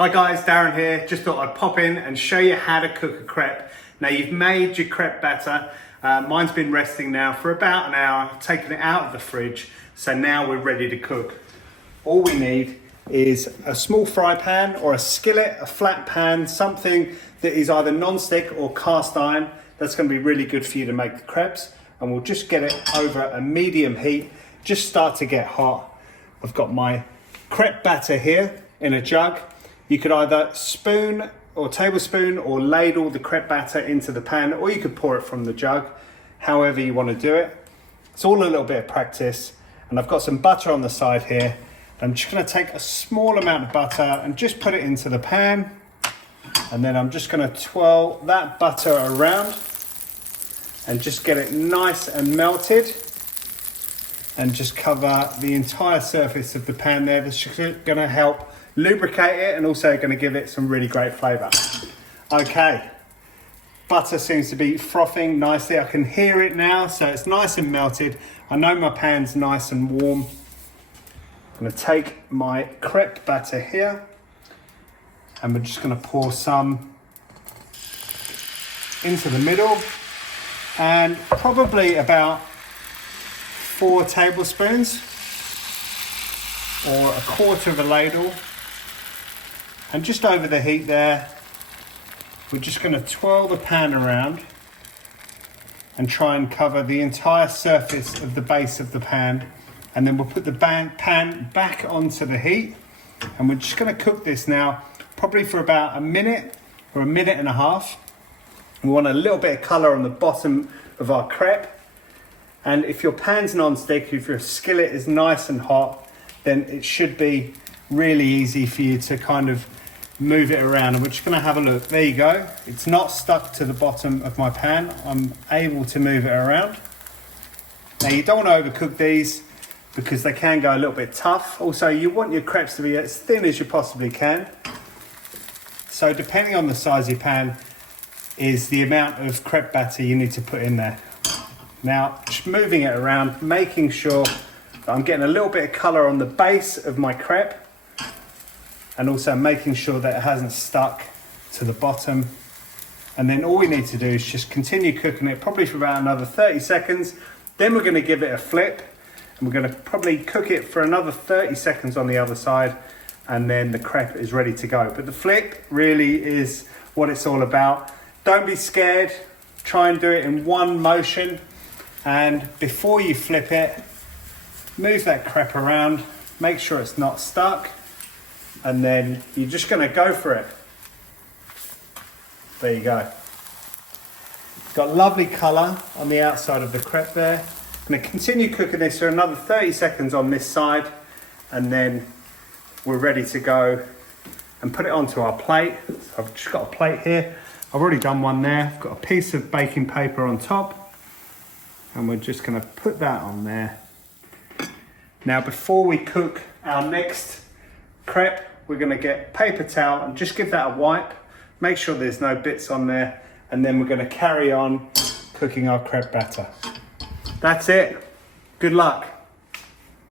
Hi guys, Darren here. Just thought I'd pop in and show you how to cook a crepe. Now you've made your crepe batter. Mine's been resting now for about an hour. I've taken it out of the fridge. So now we're ready to cook. All we need is a small fry pan or a skillet, a flat pan, something that is either non-stick or cast iron. That's going to be really good for you to make the crepes. And we'll just get it over a medium heat. Just start to get hot. I've got my crepe batter here in a jug. You could either spoon or tablespoon or ladle the crepe batter into the pan, or you could pour it from the jug, however you want to do it. It's all a little bit of practice. And I've got some butter on the side here. I'm just going to take a small amount of butter and just put it into the pan. And then I'm just going to twirl that butter around and just get it nice and melted. And just cover the entire surface of the pan there. That's going to help lubricate it and also going to give it some really great flavour. Okay, butter seems to be frothing nicely. I can hear it now, so it's nice and melted. I know my pan's nice and warm. I'm going to take my crepe batter here and we're just going to pour some into the middle and probably about 4 tablespoons or a quarter of a ladle. And just over the heat there, we're just going to twirl the pan around and try and cover the entire surface of the base of the pan. And then we'll put the pan back onto the heat. And we're just going to cook this now, probably for about a minute or a minute and a half. We want a little bit of colour on the bottom of our crepe. And if your pan's non-stick, if your skillet is nice and hot, then it should be really easy for you to kind of move it around. And we're just going to have a look. There you go. It's not stuck to the bottom of my pan. I'm able to move it around. Now you don't want to overcook these because they can go a little bit tough. Also, you want your crepes to be as thin as you possibly can. So depending on the size of your pan is the amount of crepe batter you need to put in there. Now, just moving it around, making sure that I'm getting a little bit of colour on the base of my crepe and also making sure that it hasn't stuck to the bottom. And then all we need to do is just continue cooking it probably for about another 30 seconds. Then we're going to give it a flip and we're going to probably cook it for another 30 seconds on the other side, and then the crepe is ready to go. But the flip really is what it's all about. Don't be scared. Try and do it in one motion. And before you flip it, move that crepe around, make sure it's not stuck, and then you're just going to go for it. There you go. Got lovely colour on the outside of the crepe there. I'm going to continue cooking this for another 30 seconds on this side, and then we're ready to go and put it onto our plate. So I've just got a plate here. I've already done one there. I've got a piece of baking paper on top. And we're just going to put that on there. Now, before we cook our next crepe, we're going to get paper towel and just give that a wipe. Make sure there's no bits on there. And then we're going to carry on cooking our crepe batter. That's it. Good luck.